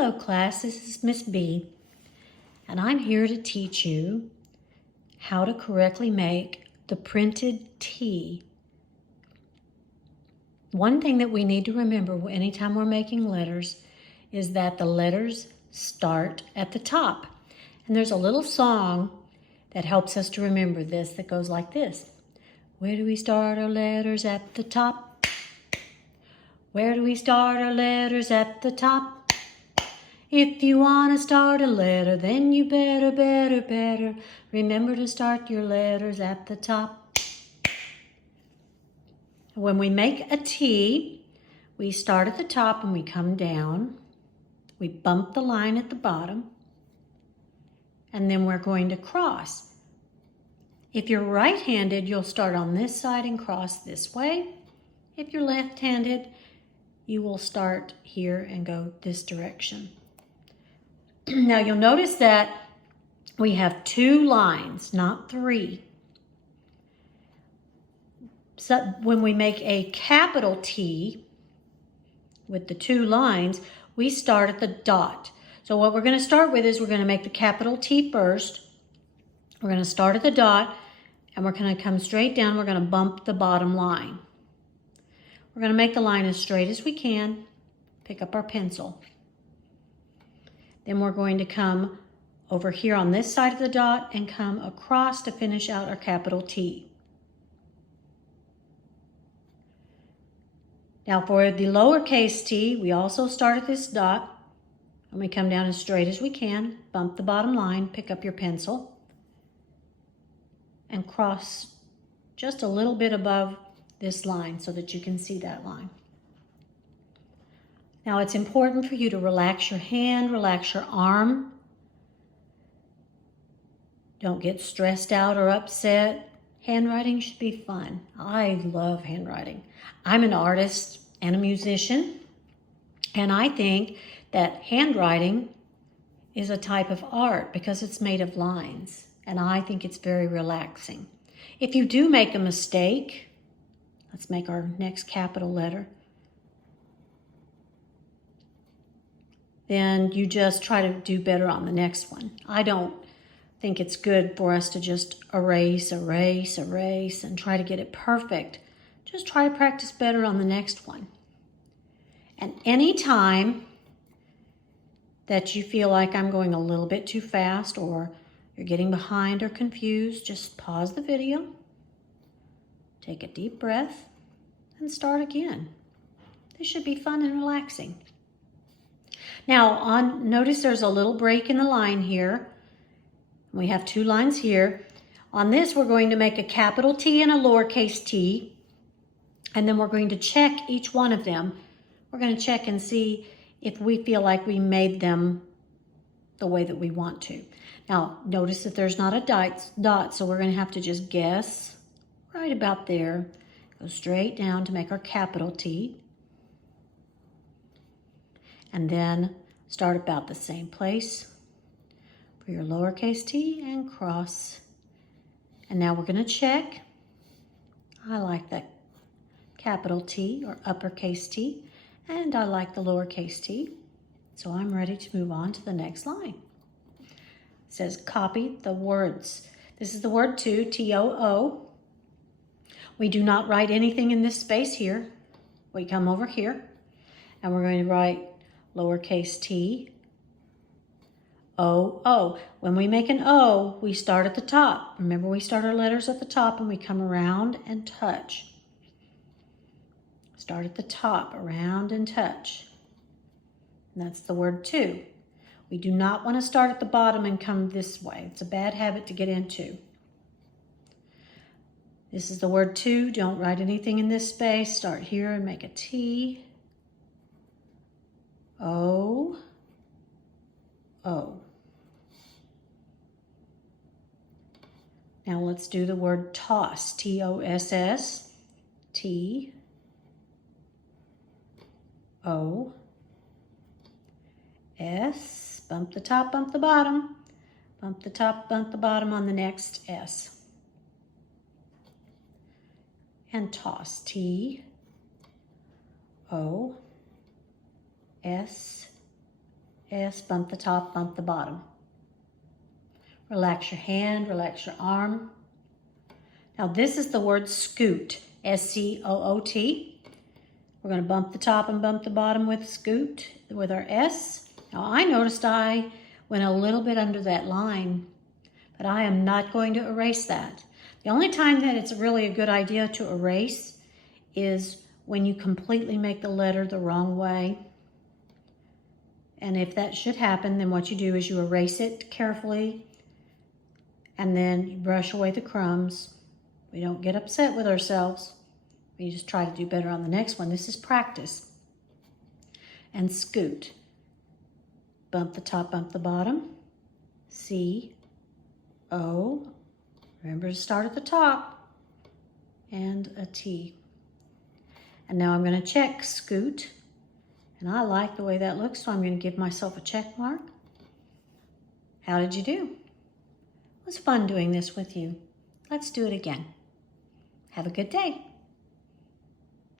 Hello class, this is Miss B, and I'm here to teach you how to correctly make the printed T. One thing that we need to remember anytime we're making letters is that the letters start at the top. And there's a little song that helps us to remember this that goes like this. Where do we start our letters? At the top. Where do we start our letters? At the top. If you want to start a letter, then you better remember to start your letters at the top. When we make a T, we start at the top and we come down. We bump the line at the bottom, and then we're going to cross. If you're right-handed, you'll start on this side and cross this way. If you're left-handed, you will start here and go this direction. Now you'll notice that we have 2 lines, not 3. So when we make a capital T with the 2 lines, we start at the dot. So what we're going to start with is we're going to make the capital T first. We're going to start at the dot and we're going to come straight down. We're going to bump the bottom line. We're going to make the line as straight as we can. Pick up our pencil. Then we're going to come over here on this side of the dot and come across to finish out our capital T. Now for the lowercase t, we also start at this dot and we come down as straight as we can, bump the bottom line, pick up your pencil, and cross just a little bit above this line so that you can see that line. Now it's important for you to relax your hand, relax your arm. Don't get stressed out or upset. Handwriting should be fun. I love handwriting. I'm an artist and a musician, and I think that handwriting is a type of art because it's made of lines, and I think it's very relaxing. If you do make a mistake, let's make our next capital letter, then you just try to do better on the next one. I don't think it's good for us to just erase and try to get it perfect. Just try to practice better on the next one. And anytime that you feel like I'm going a little bit too fast or you're getting behind or confused, just pause the video, take a deep breath, and start again. This should be fun and relaxing. Now, notice there's a little break in the line here. We have 2 lines here. On this, we're going to make a capital T and a lowercase t, and then we're going to check each one of them. We're going to check and see if we feel like we made them the way that we want to. Now, notice that there's not a dot, so we're going to have to just guess right about there. Go straight down to make our capital T. And then start about the same place for your lowercase t and cross. And now we're going to check. I like that capital T or uppercase T, and I like the lowercase t. So I'm ready to move on to the next line. It says copy the words. This is the word to, T-O-O. We do not write anything in this space here. We come over here and we're going to write lowercase t, O-O. When we make an O, we start at the top. Remember, we start our letters at the top and we come around and touch. Start at the top, around and touch. And that's the word to. We do not want to start at the bottom and come this way. It's a bad habit to get into. This is the word to. Don't write anything in this space. Start here and make a T. O, O. Now let's do the word toss, T-O-S-S, T, O, S, bump the top, bump the bottom, bump the top, bump the bottom on the next S. And toss, T, O, S, S, bump the top, bump the bottom. Relax your hand, relax your arm. Now this is the word scoot, S-C-O-O-T. We're going to bump the top and bump the bottom with scoot, with our S. Now I noticed I went a little bit under that line, but I am not going to erase that. The only time that it's really a good idea to erase is when you completely make the letter the wrong way. And if that should happen, then what you do is you erase it carefully and then you brush away the crumbs. We don't get upset with ourselves. We just try to do better on the next one. This is practice. And scoot. Bump the top, bump the bottom. C, O. Remember to start at the top. And a T. And now I'm going to check scoot. And I like the way that looks, so I'm going to give myself a check mark. How did you do? It was fun doing this with you. Let's do it again. Have a good day.